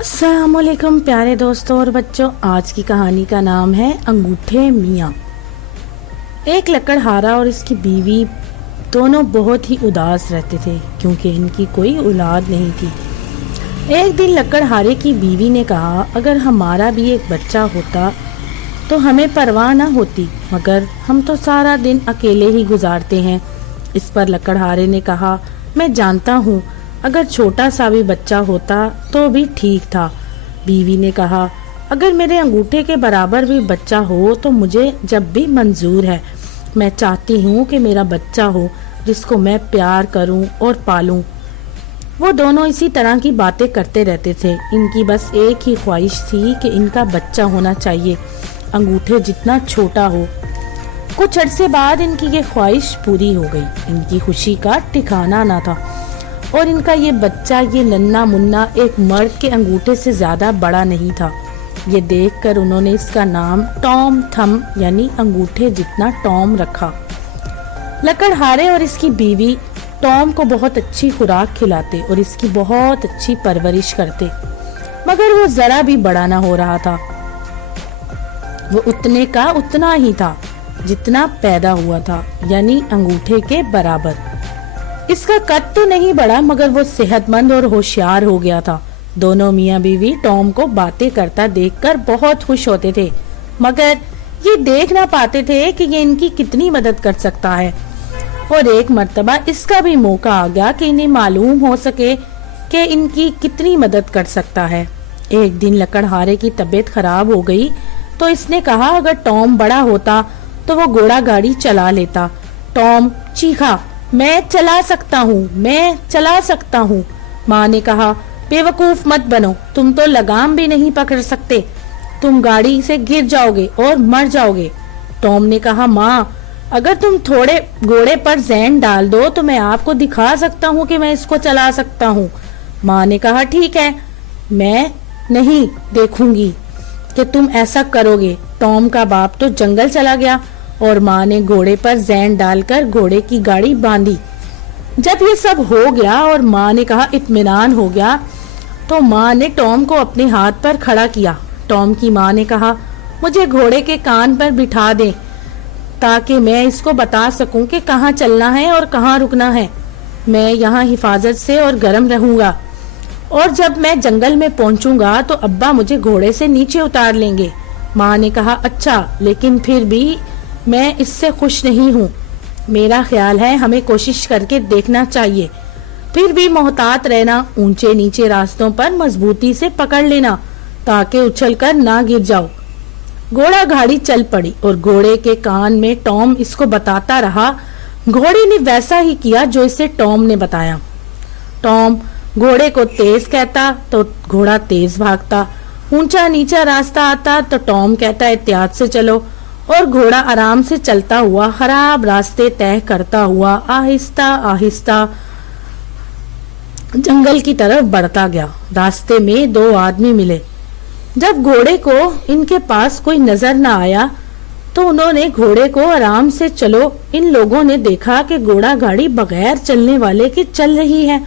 अस्सलाम वालेकुम प्यारे दोस्तों और बच्चों। आज की कहानी का नाम है अंगूठे मियाँ। एक लकड़हारा और इसकी बीवी दोनों बहुत ही उदास रहते थे क्योंकि इनकी कोई औलाद नहीं थी। एक दिन लकड़हारे की बीवी ने कहा, अगर हमारा भी एक बच्चा होता तो हमें परवाह न होती, मगर हम तो सारा दिन अकेले ही गुजारते हैं। इस पर लकड़हारे ने कहा, मैं जानता हूँ, अगर छोटा सा भी बच्चा होता तो भी ठीक था। बीवी ने कहा, अगर मेरे अंगूठे के बराबर भी बच्चा हो तो मुझे जब भी मंजूर है। मैं चाहती हूँ कि मेरा बच्चा हो जिसको मैं प्यार करूँ और पालूँ। वो दोनों इसी तरह की बातें करते रहते थे। इनकी बस एक ही ख्वाहिश थी कि इनका बच्चा होना चाहिए, अंगूठे जितना छोटा हो। कुछ अरसे बाद इनकी ये ख्वाहिश पूरी हो गई। इनकी खुशी का ठिकाना ना था और इनका ये बच्चा, ये नन्ना मुन्ना, एक मर्द के अंगूठे से ज्यादा बड़ा नहीं था। ये देखकर उन्होंने इसका नाम टॉम थम यानी अंगूठे जितना टॉम रखा। लकड़हारे और इसकी बीवी टॉम को बहुत अच्छी खुराक खिलाते और इसकी बहुत अच्छी परवरिश करते, मगर वो जरा भी बड़ा ना हो रहा था। वो उतने का उतना ही था जितना पैदा हुआ था, यानी अंगूठे के बराबर। इसका कद तो नहीं बढ़ा, मगर वो सेहतमंद और होशियार हो गया था। दोनों मियाँ बीवी टॉम को बातें करता देखकर बहुत खुश होते थे, मगर ये देख ना पाते थे कि ये इनकी कितनी मदद कर सकता है। और एक मर्तबा इसका भी मौका आ गया कि इन्हें मालूम हो सके कि इनकी कितनी मदद कर सकता है। एक दिन लकड़हारे की तबीयत खराब हो गई तो इसने कहा, अगर टॉम बड़ा होता तो वो घोड़ा गाड़ी चला लेता। टॉम चीखा, मैं चला सकता हूँ, मैं चला सकता हूँ। माँ ने कहा, बेवकूफ मत बनो, तुम तो लगाम भी नहीं पकड़ सकते, तुम गाड़ी से गिर जाओगे और मर जाओगे। टॉम ने कहा, माँ, अगर तुम थोड़े घोड़े पर जैन डाल दो तो मैं आपको दिखा सकता हूँ कि मैं इसको चला सकता हूँ। माँ ने कहा, ठीक है, मैं नहीं देखूंगी कि तुम ऐसा करोगे। टॉम का बाप तो जंगल चला गया और माँ ने घोड़े पर जैन डालकर घोड़े की गाड़ी बांधी। जब ये सब हो गया और माँ ने कहा इत्मीनान हो गया, तो माँ ने टॉम को अपने हाथ पर खड़ा किया। टॉम की माँ ने कहा, मुझे घोड़े के कान पर बिठा दे ताकि मैं इसको बता सकूं कि कहाँ चलना है और कहाँ रुकना है। मैं यहाँ हिफाजत से और गर्म रहूंगा, और जब मैं जंगल में पहुंचूंगा तो अब्बा मुझे घोड़े से नीचे उतार लेंगे। माँ ने कहा, अच्छा, लेकिन फिर भी मैं इससे खुश नहीं हूँ। मेरा ख्याल है हमें कोशिश करके देखना चाहिए। फिर भी मोहतात रहना, ऊंचे नीचे रास्तों पर मजबूती से पकड़ लेना ताकि उछलकर ना गिर जाओ। घोड़ा गाड़ी चल पड़ी और घोड़े के कान में टॉम इसको बताता रहा। घोड़े ने वैसा ही किया जो इसे टॉम ने बताया। टॉम घोड़े को तेज कहता तो घोड़ा तेज भागता, ऊंचा नीचा रास्ता आता तो टॉम कहता एहतियात से चलो, और घोड़ा आराम से चलता हुआ खराब रास्ते तय करता हुआ आहिस्ता आहिस्ता जंगल की तरफ बढ़ता गया। रास्ते में दो आदमी मिले। जब घोड़े को इनके पास कोई नजर न आया तो उन्होंने घोड़े को आराम से चलो। इन लोगों ने देखा कि घोड़ा गाड़ी बगैर चलने वाले की चल रही है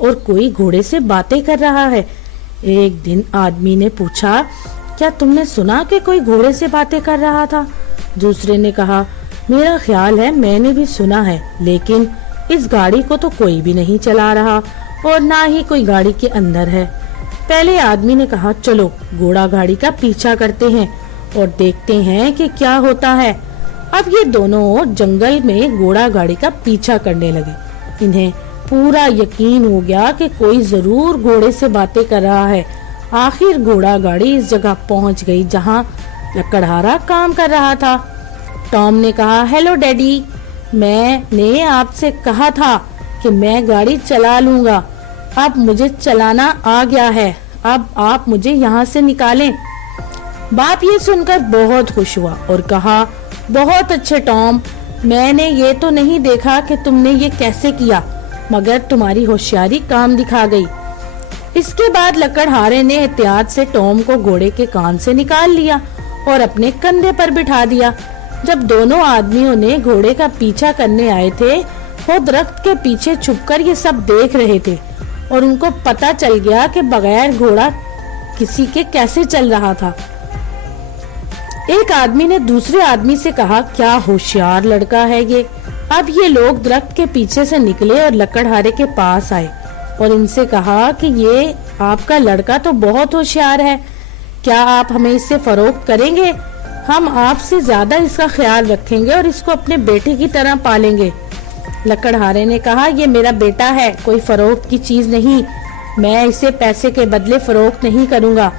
और कोई घोड़े से बातें कर रहा है। एक दिन आदमी ने पूछा, क्या तुमने सुना कि कोई घोड़े से बातें कर रहा था? दूसरे ने कहा, मेरा ख्याल है मैंने भी सुना है, लेकिन इस गाड़ी को तो कोई भी नहीं चला रहा और ना ही कोई गाड़ी के अंदर है। पहले आदमी ने कहा, चलो घोड़ा गाड़ी का पीछा करते हैं और देखते हैं कि क्या होता है। अब ये दोनों जंगल में घोड़ा गाड़ी का पीछा करने लगे। इन्हें पूरा यकीन हो गया कि कोई जरूर घोड़े से बातें कर रहा है। आखिर घोड़ा गाड़ी इस जगह पहुंच गई जहां लकड़हारा काम कर रहा था। टॉम ने कहा, हेलो डैडी, मैंने आपसे कहा था कि मैं गाड़ी चला लूंगा। अब मुझे चलाना आ गया है, अब आप मुझे यहाँ से निकालें। बाप ये सुनकर बहुत खुश हुआ और कहा, बहुत अच्छे टॉम, मैंने ये तो नहीं देखा कि तुमने ये कैसे किया, मगर तुम्हारी होशियारी काम दिखा गई। इसके बाद लकड़हारे ने एहतियात से टॉम को घोड़े के कान से निकाल लिया और अपने कंधे पर बिठा दिया। जब दोनों आदमियों ने घोड़े का पीछा करने आए थे, वो दरख्त के पीछे छुपकर ये सब देख रहे थे और उनको पता चल गया कि बगैर घोड़ा किसी के कैसे चल रहा था। एक आदमी ने दूसरे आदमी से कहा, क्या होशियार लड़का है ये। अब ये लोग दरख्त के पीछे से निकले और लकड़हारे के पास आए और इनसे कहा कि ये आपका लड़का तो बहुत होशियार है, क्या आप हमें इससे फरोख्त करेंगे? हम आपसे ज्यादा इसका ख्याल रखेंगे और इसको अपने बेटे की तरह पालेंगे। लकड़हारे ने कहा, ये मेरा बेटा है, कोई फरोख्त की चीज नहीं, मैं इसे पैसे के बदले फरोख्त नहीं करूंगा।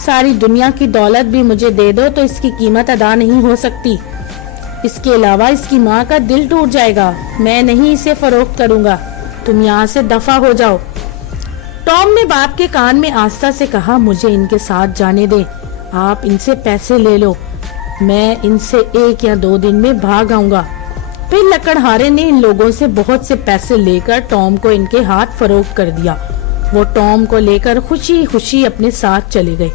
सारी दुनिया की दौलत भी मुझे दे दो तो इसकी कीमत अदा नहीं हो सकती। इसके अलावा इसकी माँ का दिल टूट जाएगा। मैं नहीं इसे फरोख्त करूंगा, तुम यहाँ से दफा हो जाओ। टॉम ने बाप के कान में आस्था से कहा, मुझे इनके साथ जाने दे, आप इनसे पैसे ले लो, मैं इनसे 1 या 2 दिन में भाग आऊंगा। फिर लकड़हारे ने इन लोगों से बहुत से पैसे लेकर टॉम को इनके हाथ फरोख्त कर दिया। वो टॉम को लेकर खुशी खुशी अपने साथ चले गए।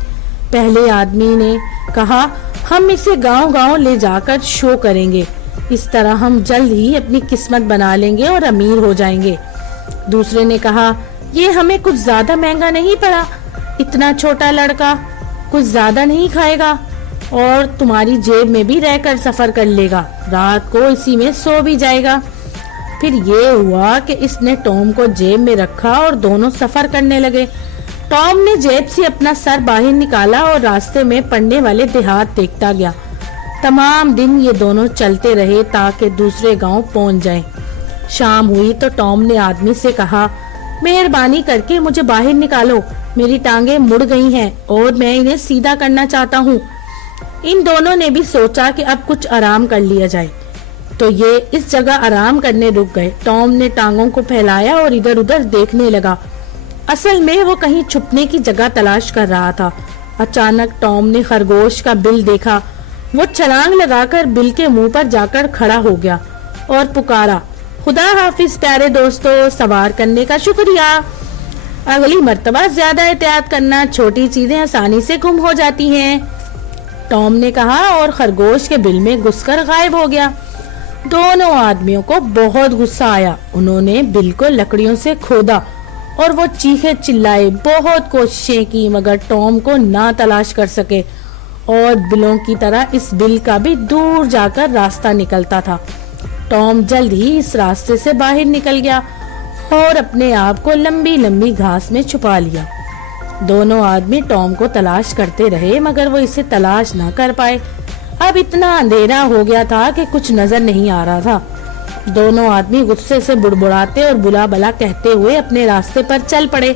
पहले आदमी ने कहा, हम इसे गांव-गांव ले जाकर शो करेंगे, इस तरह हम जल्द ही अपनी किस्मत बना लेंगे और अमीर हो जाएंगे। दूसरे ने कहा, ये हमें कुछ ज्यादा महंगा नहीं पड़ा, इतना छोटा लड़का कुछ ज्यादा नहीं खाएगा और तुम्हारी जेब में भी रहकर सफर कर लेगा, रात को इसी में सो भी जाएगा। फिर ये हुआ कि इसने टॉम को जेब में रखा और दोनों सफर करने लगे। टॉम ने जेब से अपना सर बाहर निकाला और रास्ते में पड़ने वाले देहात देखता गया। तमाम दिन ये दोनों चलते रहे ताकि दूसरे गांव पहुंच जाएं। शाम हुई तो टॉम ने आदमी से कहा, मेहरबानी करके मुझे बाहर निकालो, मेरी टांगे मुड़ गई हैं और मैं इन्हें सीधा करना चाहता हूँ। इन दोनों ने भी सोचा कि अब कुछ आराम कर लिया जाए, तो ये इस जगह आराम करने रुक गए। टॉम ने टांगों को फैलाया और इधर उधर देखने लगा। असल में वो कहीं छुपने की जगह तलाश कर रहा था। अचानक टॉम ने खरगोश का बिल देखा। वो छलांग लगाकर बिल के मुंह पर जाकर खड़ा हो गया और पुकारा, खुदा हाफिज प्यारे दोस्तों, सवार करने का शुक्रिया। अगली मर्तबा ज्यादा एहतियात करना, छोटी चीजें आसानी से गुम हो जाती हैं, टॉम ने कहा और खरगोश के बिल में घुसकर गायब हो गया। दोनों आदमियों को बहुत गुस्सा आया। उन्होंने बिल को लकड़ियों से खोदा और वो चीखे चिल्लाए, बहुत कोशिशें की मगर टॉम को ना तलाश कर सके और बिलों की तरह इस बिल का भी दूर जाकर रास्ता निकलता था। टॉम जल्द ही इस रास्ते से बाहर निकल गया और अपने आप को लंबी लंबी घास में छुपा लिया। दोनों आदमी टॉम को तलाश करते रहे मगर वो इसे तलाश ना कर पाए। अब इतना अंधेरा हो गया था कि कुछ नजर नहीं आ रहा था। दोनों आदमी गुस्से से बुड़बुड़ाते और बुला भला कहते हुए अपने रास्ते पर चल पड़े।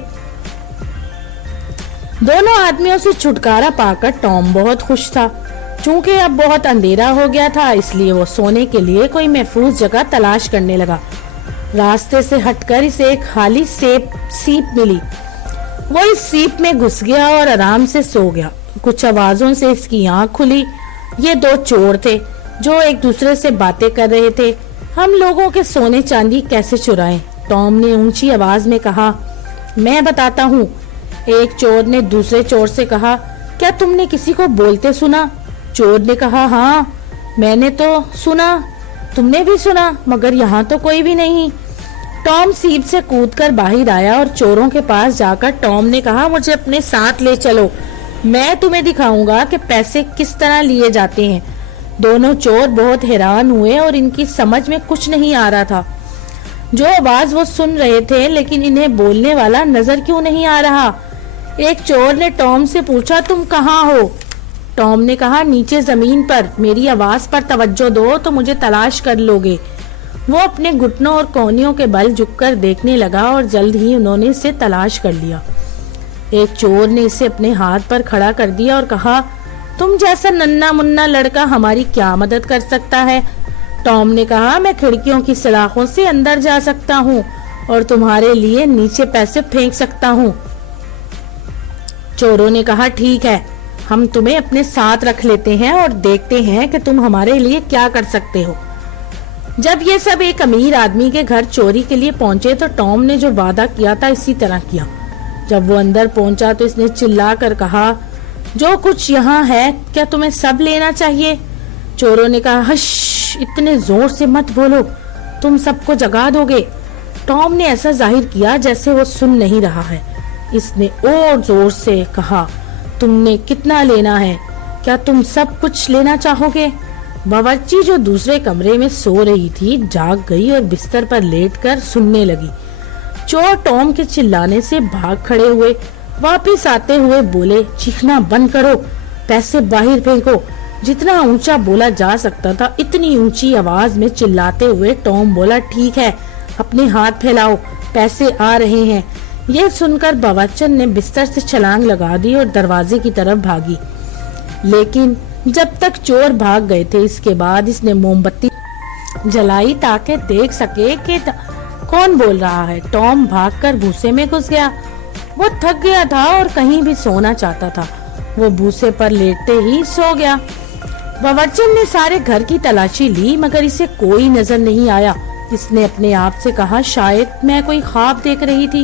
दोनों आदमियों से छुटकारा पाकर टॉम बहुत खुश था। चूंकि अब बहुत अंधेरा हो गया था इसलिए वो सोने के लिए कोई महफूज जगह तलाश करने लगा। रास्ते से हटकर इसे एक खाली सीप मिली। वो इस सीप में घुस गया और आराम से सो गया। कुछ आवाजों से इसकी आंख खुली। ये 2 चोर थे जो एक दूसरे से बातें कर रहे थे। हम लोगों के सोने चांदी कैसे चुराएं? टॉम ने ऊंची आवाज में कहा। मैं बताता हूँ। एक चोर ने दूसरे चोर से कहा, क्या तुमने किसी को बोलते सुना? चोर ने कहा, हाँ मैंने तो सुना। तुमने भी सुना? मगर यहाँ तो कोई भी नहीं। टॉम सीप से कूदकर बाहर आया और चोरों के पास जाकर टॉम ने कहा, मुझे अपने साथ ले चलो, मैं तुम्हें दिखाऊंगा कि पैसे किस तरह लिए जाते हैं। दोनों चोर बहुत हैरान हुए और इनकी समझ में कुछ नहीं आ रहा था। जो आवाज वो सुन रहे थे लेकिन इन्हें बोलने वाला नजर क्यों नहीं आ रहा। एक चोर ने टॉम से पूछा, तुम कहाँ हो? टॉम ने कहा, नीचे जमीन पर, मेरी आवाज पर तवज्जो दो तो मुझे तलाश कर लोगे। वो अपने घुटनों और कोहनियों के बल झुककर देखने लगा और जल्द ही उन्होंने इसे तलाश कर लिया। एक चोर ने इसे अपने हाथ पर खड़ा कर दिया और कहा, तुम जैसा नन्ना मुन्ना लड़का हमारी क्या मदद कर सकता है? टॉम ने कहा, मैं खिड़कियों की सलाखों से अंदर जा सकता हूँ और तुम्हारे लिए नीचे पैसे फेंक सकता हूँ। चोरों ने कहा, ठीक है, हम तुम्हें अपने साथ रख लेते हैं और देखते हैं कि तुम हमारे लिए क्या कर सकते हो। जब ये सब एक अमीर आदमी के घर चोरी के लिए पहुंचे तो टॉम ने जो वादा किया था इसी तरह किया। जब वो अंदर पहुंचा तो इसने चिल्ला कर कहा, जो कुछ यहाँ है क्या तुम्हें सब लेना चाहिए? चोरों ने कहा, हश, इतने जोर से मत बोलो, तुम सबको जगा दोगे। टॉम ने ऐसा जाहिर किया जैसे वो सुन नहीं रहा है। इसने और जोर से कहा, تم نے کتنا لینا ہے؟ کیا تم سب کچھ لینا چاہو گے؟ باورچی جو دوسرے کمرے میں سو رہی تھی جاگ گئی اور بستر پر لیٹ کر سننے لگی۔ چور ٹام کے چلانے سے بھاگ کھڑے ہوئے، واپس آتے ہوئے بولے، چیخنا بند کرو، پیسے باہر پھینکو۔ جتنا اونچا بولا جا سکتا تھا اتنی اونچی آواز میں چلاتے ہوئے ٹام بولا، ٹھیک ہے، اپنے ہاتھ پھیلاؤ، پیسے آ رہے ہیں۔ یہ سن کر باورچن نے بستر سے چھلانگ لگا دی اور دروازے کی طرف بھاگی، لیکن جب تک چور بھاگ گئے تھے اس کے بعد اس نے موم بتی جلائی تاکہ دیکھ سکے کہ کون بول رہا ہے۔ ٹام بھاگ کر بھوسے میں گھس گیا۔ وہ تھک گیا تھا اور کہیں بھی سونا چاہتا تھا۔ وہ بھوسے پر لیٹتے ہی سو گیا۔ باورچن نے سارے گھر کی تلاشی لی مگر اسے کوئی نظر نہیں آیا۔ اس نے اپنے آپ سے کہا، شاید میں کوئی خواب دیکھ رہی تھی،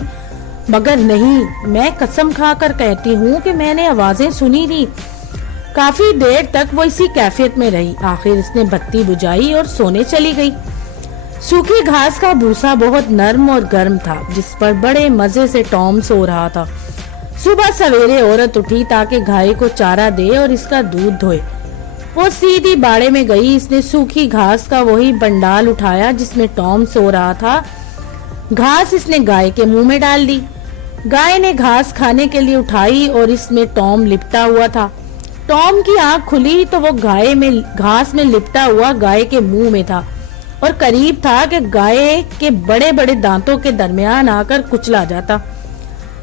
مگر نہیں، میں قسم کھا کر کہتی ہوں کہ میں نے آوازیں سنی تھی۔ کافی دیر تک وہ اسی کیفیت میں رہی۔ آخر اس نے بتی بجھائی اور سونے چلی گئی۔ سوکھی گھاس کا بھوسا بہت نرم اور گرم تھا جس پر بڑے مزے سے ٹام سو رہا تھا۔ صبح سویرے عورت اٹھی تاکہ گائے کو چارہ دے اور اس کا دودھ دھوئے۔ وہ سیدھی باڑے میں گئی۔ اس نے سوکھی گھاس کا وہی بنڈال اٹھایا جس میں ٹام سو رہا تھا۔ گھاس اس نے گائے کے منہ میں ڈال دی۔ گائے نے گھاس کھانے کے لیے اٹھائی اور اس میں ٹام لپٹا ہوا تھا۔ ٹام کی آنکھ کھلی تو وہ گھاس میں لپٹا ہوا گائے کے منہ میں تھا اور قریب تھا کہ گائے کے بڑے بڑے دانتوں کے درمیان آ کر کچلا جاتا۔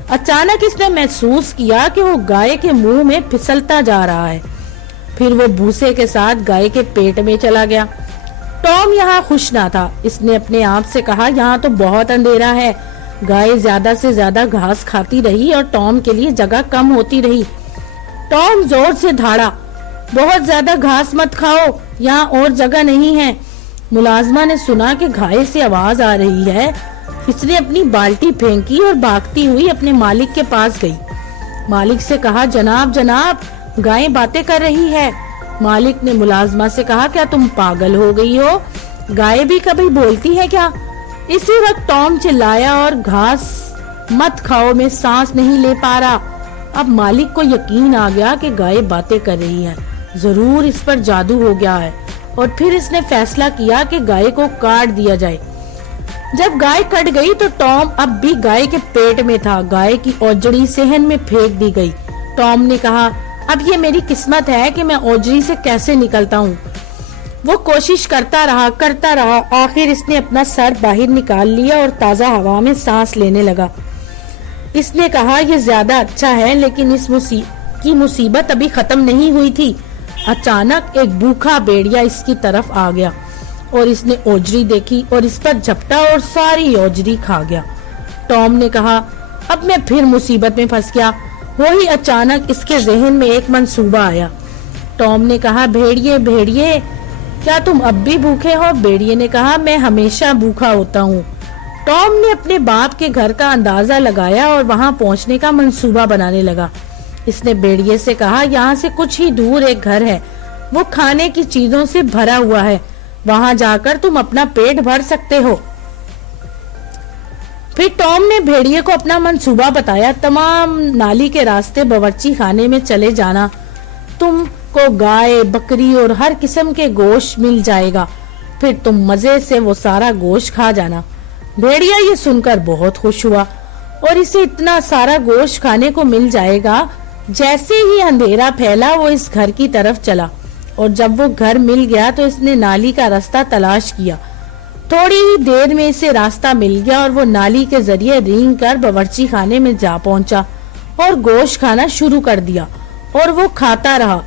اچانک اس نے محسوس کیا کہ وہ گائے کے منہ میں پھسلتا جا رہا ہے۔ پھر وہ بھوسے کے ساتھ گائے کے پیٹ میں چلا گیا۔ ٹام یہاں خوش نہ تھا۔ اس نے اپنے آپ سے کہا، یہاں تو بہت اندھیرا ہے۔ گائے زیادہ سے زیادہ گھاس کھاتی رہی اور ٹام کے لیے جگہ کم ہوتی رہی۔ ٹام زور سے دھاڑا، بہت زیادہ گھاس مت کھاؤ، یہاں اور جگہ نہیں ہے۔ ملازمہ نے سنا کہ گائے سے آواز آ رہی ہے۔ اس نے اپنی بالٹی پھینکی اور بھاگتی ہوئی اپنے مالک کے پاس گئی۔ مالک سے کہا، جناب جناب، گائے باتیں کر رہی ہے۔ مالک نے ملازمہ سے کہا، کیا تم پاگل ہو گئی ہو؟ گائے بھی کبھی بولتی ہے کیا؟ اسی وقت ٹام چلایا اور گھاس مت کھاؤ میں سانس نہیں لے پا رہا۔ اب مالک کو یقین آ گیا کہ گائے باتیں کر رہی ہے، ضرور اس پر جادو ہو گیا ہے، اور پھر اس نے فیصلہ کیا کہ گائے کو کاٹ دیا جائے۔ جب گائے کٹ گئی تو ٹام اب بھی گائے کے پیٹ میں تھا۔ گائے کی اوجڑی صحن میں پھینک دی گئی۔ ٹام نے کہا، اب یہ میری قسمت ہے کہ میں اوجڑی سے کیسے نکلتا ہوں۔ وہ کوشش کرتا رہا، آخر اس نے اپنا سر باہر نکال لیا اور تازہ ہوا میں سانس لینے لگا۔ اس نے کہا، یہ زیادہ اچھا ہے، لیکن اس مصیبت ابھی ختم نہیں ہوئی تھی۔ اچانک ایک بھوکا بھیڑیا اس کی طرف آ گیا اور اس نے اوجری دیکھی اور اس پر جھپٹا اور ساری اوجری کھا گیا۔ ٹام نے کہا، اب میں پھر مصیبت میں پھنس گیا۔ وہی اچانک اس کے ذہن میں ایک منصوبہ آیا۔ ٹام نے کہا، بھیڑیے، کیا تم اب بھی بھوکے ہو؟ بھیڑیے نے کہا، میں ہمیشہ بھوکا ہوتا ہوں۔ ٹام نے اپنے باپ کے گھر کا اندازہ لگایا اور وہاں پہنچنے کا منصوبہ بنانے لگا۔ اس نے بھیڑیے سے کہا، یہاں سے کچھ ہی دور ایک گھر ہے، وہ کھانے کی چیزوں سے بھرا ہوا ہے، وہاں جا کر تم اپنا پیٹ بھر سکتے ہو۔ پھر ٹام نے بھیڑیے کو اپنا منصوبہ بتایا، تمام نالی کے راستے باورچی خانے میں چلے جانا، تم کو گائے، بکری اور ہر قسم کے گوشت مل جائے گا، پھر تم مزے سے وہ سارا گوشت کھا جانا۔ بھیڑیا یہ سن کر بہت خوش ہوا اور اسے اتنا سارا گوشت کھانے کو مل جائے گا۔ جیسے ہی اندھیرا پھیلا وہ اس گھر کی طرف چلا، اور جب وہ گھر مل گیا تو اس نے نالی کا راستہ تلاش کیا۔ تھوڑی ہی دیر میں اسے راستہ مل گیا اور وہ نالی کے ذریعے رینگ کر باورچی خانے میں جا پہنچا اور گوشت کھانا شروع کر دیا، اور وہ کھاتا رہا،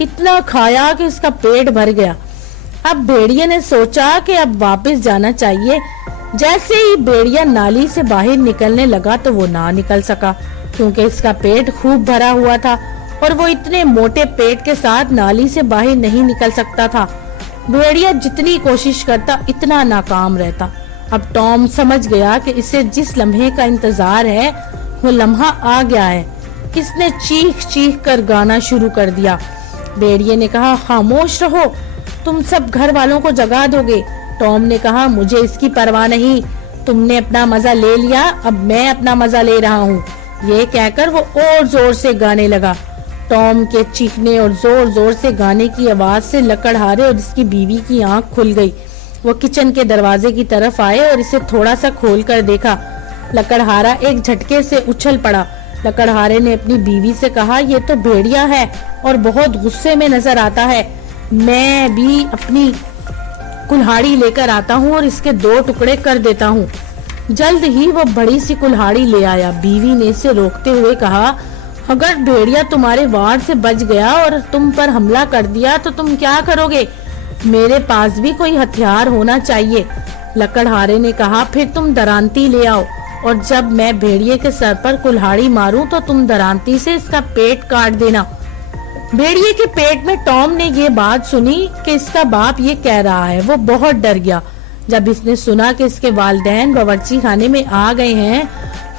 اتنا کھایا کہ اس کا پیٹ بھر گیا۔ اب بھیڑیے نے سوچا کہ اب واپس جانا چاہیے۔ جیسے ہی بھیڑیا نالی سے باہر نکلنے لگا تو وہ نہ نکل سکا، کیونکہ اس کا پیٹ خوب بھرا ہوا تھا اور وہ اتنے موٹے پیٹ کے ساتھ نالی سے باہر نہیں نکل سکتا تھا۔ بھیڑیا جتنی کوشش کرتا اتنا ناکام رہتا۔ اب ٹام سمجھ گیا کہ اسے جس لمحے کا انتظار ہے وہ لمحہ آ گیا ہے۔ اس نے چیخ چیخ کر گانا شروع کر دیا۔ بھیڑیے نے کہا، خاموش رہو، تم سب گھر والوں کو جگا دو گے۔ ٹام نے کہا، مجھے اس کی پرواہ نہیں، تم نے اپنا مزہ لے لیا، اب میں اپنا مزہ لے رہا ہوں۔ یہ کہہ کر وہ اور زور سے گانے لگا۔ टॉम के चीखने और जोर जोर से गाने की आवाज से लकड़हारे और इसकी बीवी की आंख खुल गई। वो किचन के दरवाजे की तरफ आए और इसे थोड़ा सा खोल कर देखा। लकड़हारा एक झटके से उछल पड़ा। लकड़हारे ने अपनी बीवी से कहा, ये तो भेड़िया है और बहुत गुस्से में नजर आता है। मैं भी अपनी कुल्हाड़ी लेकर आता हूँ और इसके 2 टुकड़े कर देता हूँ। जल्द ही वो बड़ी सी कुल्हाड़ी ले आया। बीवी ने इसे रोकते हुए कहा, अगर भेड़िया तुम्हारे वार से बच गया और तुम पर हमला कर दिया तो तुम क्या करोगे? मेरे पास भी कोई हथियार होना चाहिए। लकड़हारे ने कहा, फिर तुम दरांती ले आओ और जब मैं भेड़िए के सर पर कुल्हाड़ी मारूं तो तुम दरांती से इसका पेट काट देना। भेड़िए के पेट में टॉम ने ये बात सुनी कि इसका बाप ये कह रहा है। वो बहुत डर गया। जब इसने सुना कि इसके वालिदैन बावर्ची खाने में आ गए हैं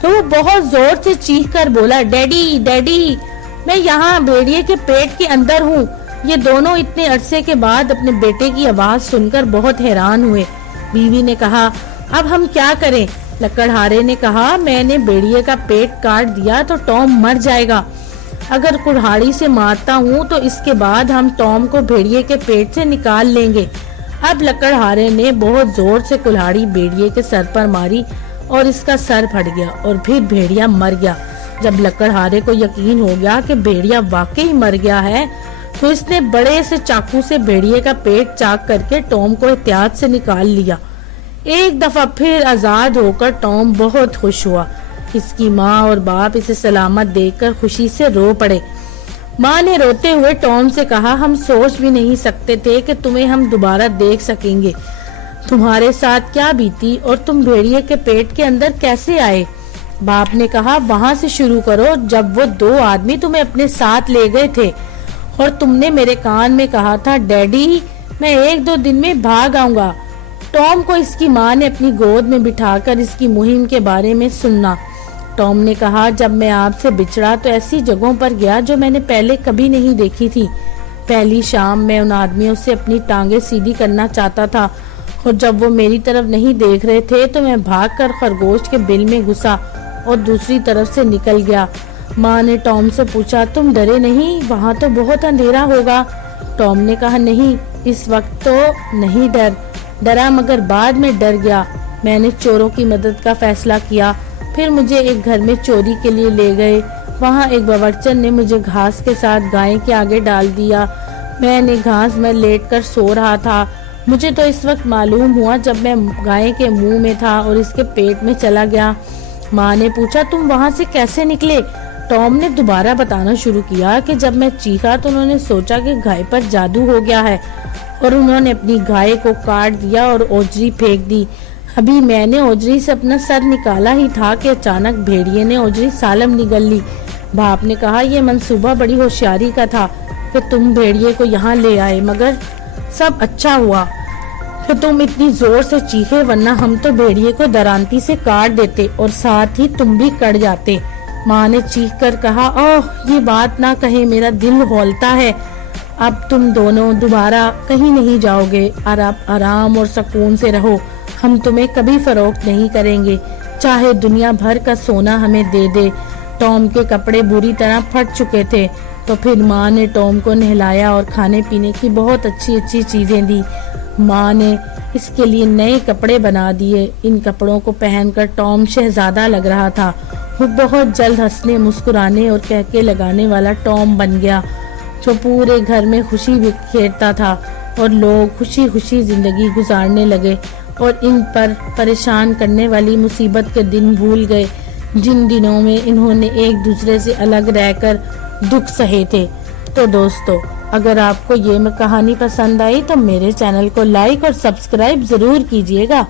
तो वो बहुत जोर से चीख कर बोला, डैडी डैडी, मैं यहाँ भेड़िए के पेट के अंदर हूँ। ये दोनों इतने अरसे के बाद अपने बेटे की आवाज सुनकर बहुत हैरान हुए। बीवी ने कहा, अब हम क्या करें? लकड़हारे ने कहा, मैंने भेड़िए का पेट काट दिया तो टॉम मर जाएगा। अगर कुल्हाड़ी से मारता हूँ तो इसके बाद हम टॉम को भेड़िए के पेट से निकाल लेंगे। अब लकड़हारे ने बहुत जोर से कुल्हाड़ी भेड़िए के सर पर मारी और इसका सर फट गया और फिर भेड़िया मर गया। जब लकड़हारे को यकीन हो गया कि भेड़िया वाकई मर गया है तो इसने बड़े से चाकू से भेड़िए का पेट चाक करके टॉम को एहतियात से निकाल लिया। एक दफा फिर आजाद होकर टॉम बहुत खुश हुआ। इसकी माँ और बाप इसे सलामत देखकर खुशी से रो पड़े। माँ ने रोते हुए टॉम से कहा, हम सोच भी नहीं सकते थे कि तुम्हें हम दोबारा देख सकेंगे। तुम्हारे साथ क्या बीती और तुम भेड़िए के पेट के अंदर कैसे आए? बाप ने कहा, वहाँ से शुरू करो जब वो 2 आदमी तुम्हें अपने साथ ले गए थे और तुमने मेरे कान में कहा था, डैडी मैं 1-2 दिन में भाग आऊंगा। टॉम को इसकी माँ ने अपनी गोद में बिठाकर इसकी मुहिम के बारे में सुना। टॉम ने कहा, जब मैं आपसे बिछड़ा तो ऐसी जगहों पर गया जो मैंने पहले कभी नहीं देखी थी। पहली शाम मैं उन आदमियों से अपनी टांगे सीधी करना चाहता था और जब वो मेरी तरफ नहीं देख रहे थे तो मैं भागकर खरगोश के बिल में घुसा और दूसरी तरफ से निकल गया। माँ ने टॉम से पूछा, तुम डरे नहीं? वहाँ तो बहुत अंधेरा होगा। टॉम ने कहा, नहीं, इस वक्त तो नहीं डरा, मगर बाद में डर गया। मैंने चोरों की मदद का फैसला किया। फिर मुझे एक घर में चोरी के लिए ले गए। वहाँ एक बावर्चन ने मुझे घास के साथ गाय के आगे डाल दिया। मैंने घास में लेटकर सो रहा था। मुझे तो इस वक्त मालूम हुआ जब मैं गाय के मुंह में था और इसके पेट में चला गया। माँ ने पूछा, तुम वहाँ से कैसे निकले? टॉम ने दोबारा बताना शुरू किया कि जब मैं चीखा तो उन्होंने सोचा कि गाय पर जादू हो गया है और उन्होंने अपनी गाय को काट दिया और ओजरी फेंक दी। अभी मैंने ओजरी से अपना सर निकाला ही था कि अचानक भेड़िए ने ओजरी सालम निगल ली। बाप ने कहा, यह मंसूबा बड़ी होशियारी का था कि तुम भेड़िए को यहाँ ले आए, मगर सब अच्छा हुआ कि तुम इतनी जोर से चीखे, वरना हम तो भेड़िए को दरांती से काट देते और साथ ही तुम भी कट जाते। माँ ने चीख कर कहा, ओह ये बात ना कहे, मेरा दिल हौलता है। अब तुम दोनों दोबारा कहीं नहीं जाओगे और आप आराम और सुकून से रहो। हम तुम्हें कभी फरोख्त नहीं करेंगे, चाहे दुनिया भर का सोना हमें दे दे। टॉम के कपड़े बुरी तरह फट चुके थे तो फिर माँ ने टॉम को नहलाया और खाने पीने की बहुत अच्छी अच्छी चीजें दी। माँ ने इसके लिए नए कपड़े बना दिए। इन कपड़ों को पहनकर टॉम शहजादा लग रहा था। वो बहुत जल्द हंसने, मुस्कुराने और कहके लगाने वाला टॉम बन गया, जो पूरे घर में खुशी बिखेरता था और लोग खुशी खुशी जिंदगी गुजारने लगे और इन पर परेशान करने वाली मुसीबत के दिन भूल गए, जिन दिनों में इन्होंने एक दूसरे से अलग रहकर दुख सहे थे। तो दोस्तों, अगर आपको ये कहानी पसंद आई तो मेरे चैनल को लाइक और सब्सक्राइब जरूर कीजिएगा।